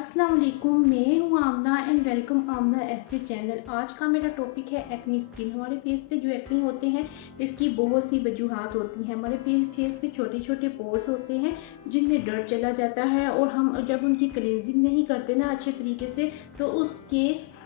अस्सलाम वालेकुम, मैं हूँ Aamna and welcome Aamna SJ channel. आज का मेरा टॉपिक है एक्नी स्किन। हमारे फेस पे जो एक्नी होते हैं इसकी बहुत सी वजूहात होती हैं। हमारे फेस पे छोटे छोटे पोर्स होते हैं जिनमें डर्ट चला जाता है और हम जब उनकी क्लींजिंग नहीं करते ना अच्छे तरीके से तो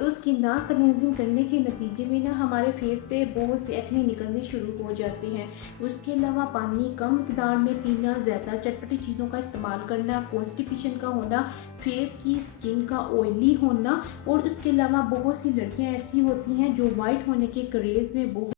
उसकी ना क्लींजिंग करने के नतीजे में ना हमारे फेस पे बहुत से एक्ने निकलने शुरू हो जाते हैं। उसके अलावा पानी कम मिकदार में पीना, ज़्यादा चटपटी चीज़ों का इस्तेमाल करना, कॉन्स्टिपेशन का होना, फेस की स्किन का ऑयली होना और इसके अलावा बहुत सी लड़कियां ऐसी होती हैं जो वाइट होने के क्रेज़ में बहुत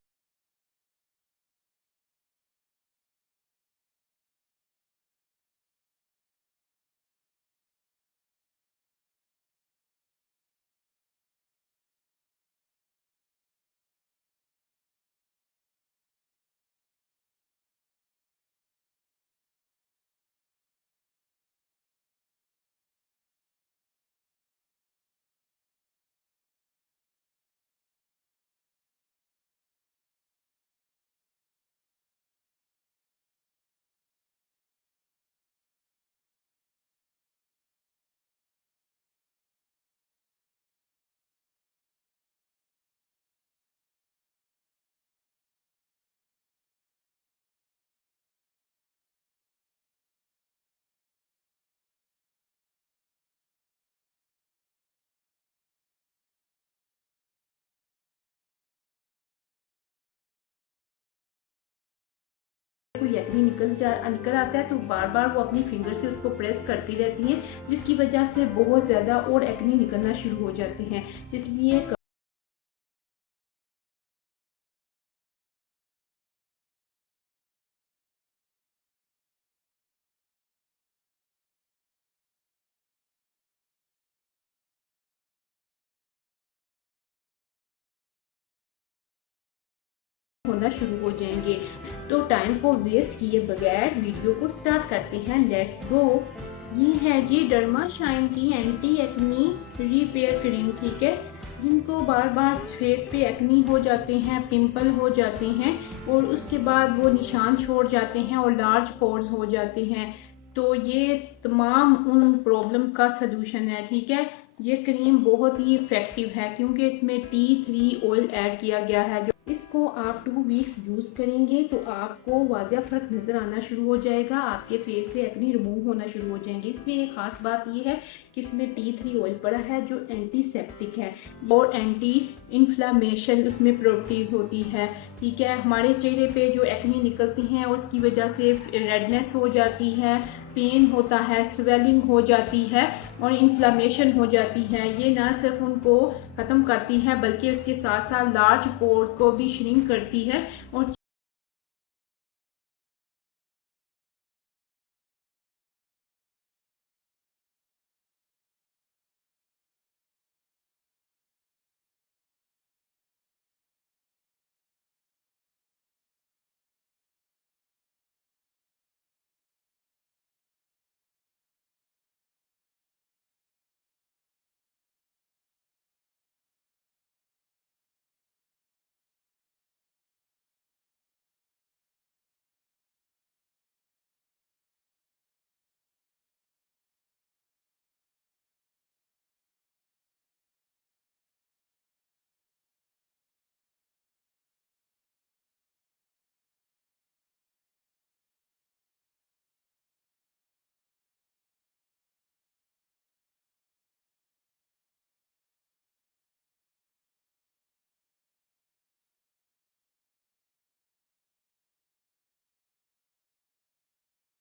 कोई एक्नी निकल आता है तो बार बार वो अपनी फिंगर से उसको प्रेस करती रहती हैं, जिसकी वजह से बहुत ज़्यादा और एक्नी निकलना शुरू हो जाते हैं। इसलिए होना शुरू हो जाएंगे। तो टाइम को वेस्ट किए बगैर वीडियो को स्टार्ट करते हैं। Let's go. ये है जी डर्मा शाइन की एंटी एक्नी रिपेयर क्रीम। ठीक है, जिनको बार बार फेस पे एक्नी हो जाते हैं, पिंपल हो जाते हैं और उसके बाद वो निशान छोड़ जाते हैं और लार्ज पोर्स हो जाते हैं, तो ये तमाम उन प्रॉब्लम का सलूशन है। ठीक है, ये क्रीम बहुत ही इफ़ेक्टिव है क्योंकि इसमें टी3 ऑयल ऐड किया गया है। जो इसको आप 2 वीक्स यूज़ करेंगे तो आपको वाज़िया फ़र्क नज़र आना शुरू हो जाएगा, आपके फेस से एक्नी रिमूव होना शुरू हो जाएंगे। इसमें एक ख़ास बात ये है कि इसमें टी3 ऑयल पड़ा है जो एंटीसेप्टिक है और एंटी इन्फ्लामेशन उसमें प्रॉपर्टीज़ होती है। ठीक है, हमारे चेहरे पे जो एक्नी निकलती हैं और उसकी वजह से रेडनेस हो जाती है, पेन होता है, स्वेलिंग हो जाती है और इन्फ्लामेशन हो जाती है, ये ना सिर्फ उनको ख़त्म करती है बल्कि उसके साथ साथ लार्ज पोर को भी श्रिंक करती है और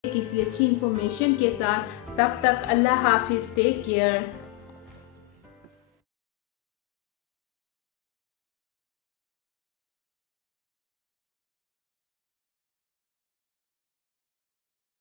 किसी अच्छी इंफॉर्मेशन के साथ। तब तक अल्लाह हाफिज़, टेक केयर।